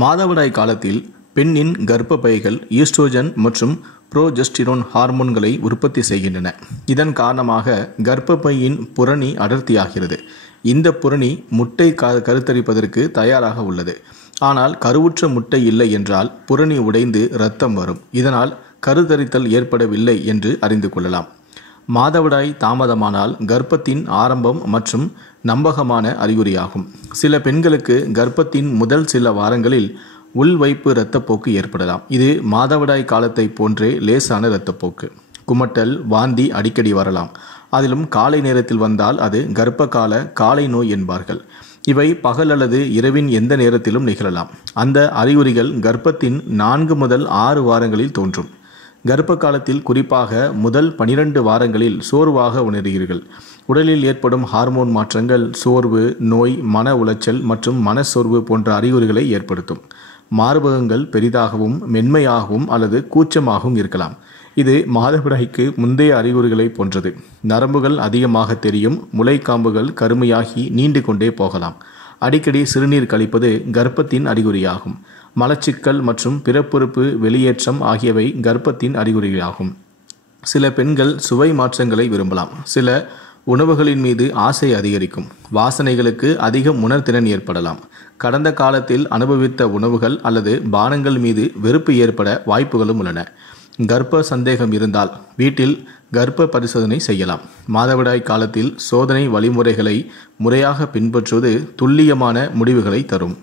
மாதவிடாய் காலத்தில் பெண்ணின் கர்ப்பப்பைகள் ஈஸ்ட்ரோஜன் மற்றும் புரோஜெஸ்டிரோன் ஹார்மோன்களை உற்பத்தி செய்கின்றன. இதன் காரணமாக கர்ப்பப்பையின் புறணி அடர்த்தியாகிறது. இந்த புறணி முட்டை கருத்தரிப்பதற்கு தயாராக உள்ளது. ஆனால் கருவுற்ற முட்டை இல்லை என்றால் புறணி உடைந்து இரத்தம் வரும். இதனால் கருத்தரித்தல் ஏற்படவில்லை என்று அறிந்து கொள்ளலாம். மாதவிடாய் தாமதமானால் கர்ப்பத்தின் ஆரம்பம் மற்றும் நம்பகமான அறிகுறியாகும். சில பெண்களுக்கு கர்ப்பத்தின் முதல் சில வாரங்களில் உள்வைப்பு இரத்தப்போக்கு ஏற்படலாம். இது மாதவிடாய் காலத்தை போன்றே லேசான இரத்தப்போக்கு. குமட்டல், வாந்தி அடிக்கடி வரலாம். அதிலும் காலை நேரத்தில் வந்தால் அது கர்ப்பகால காலை நோய் என்பார்கள். இவை பகல் அல்லது இரவின் எந்த நேரத்திலும் நிகழலாம். அந்த அறிகுறிகள் கர்ப்பத்தின் 4 முதல் 6 வாரங்களில் தோன்றும். கர்ப்ப காலத்தில் குறிப்பாக முதல் 12 வாரங்களில் சோர்வாக உணர்கிறீர்கள். உடலில் ஏற்படும் ஹார்மோன் மாற்றங்கள் சோர்வு, நோய், மன உளைச்சல் மற்றும் மனச்சோர்வு போன்ற அறிகுறிகளை ஏற்படுத்தும். மார்பகங்கள் பெரிதாகவும் மென்மையாகவும் அல்லது கூச்சமாகவும் இருக்கலாம். இது மாதவிடாய்க்கு முந்தைய அறிகுறிகளை போன்றது. நரம்புகள் அதிகமாக தெரியும். முளைக்காம்புகள் கருமையாகி நீண்டு கொண்டே போகலாம். அடிக்கடி சிறுநீர் கழிப்பது கர்ப்பத்தின் அறிகுறியாகும். மலச்சிக்கல் மற்றும் பிறப்புறுப்பு வெளியேற்றம் ஆகியவை கர்ப்பத்தின் அறிகுறிகளாகும். சில பெண்கள் சுவை மாற்றங்களை விரும்பலாம். சில உணவுகளின் மீது ஆசை அதிகரிக்கும். வாசனைகளுக்கு அதிக உணர்திறன் ஏற்படலாம். கடந்த காலத்தில் அனுபவித்த உணவுகள் அல்லது பானங்கள் மீது வெறுப்பு ஏற்பட வாய்ப்புகளும் உள்ளன. கர்ப்ப சந்தேகம் இருந்தால் வீட்டில் கர்ப்ப பரிசோதனை செய்யலாம். மாதவிடாய் காலத்தில் சோதனை வழிமுறைகளை முறையாக பின்பற்றுவது துல்லியமான முடிவுகளை தரும்.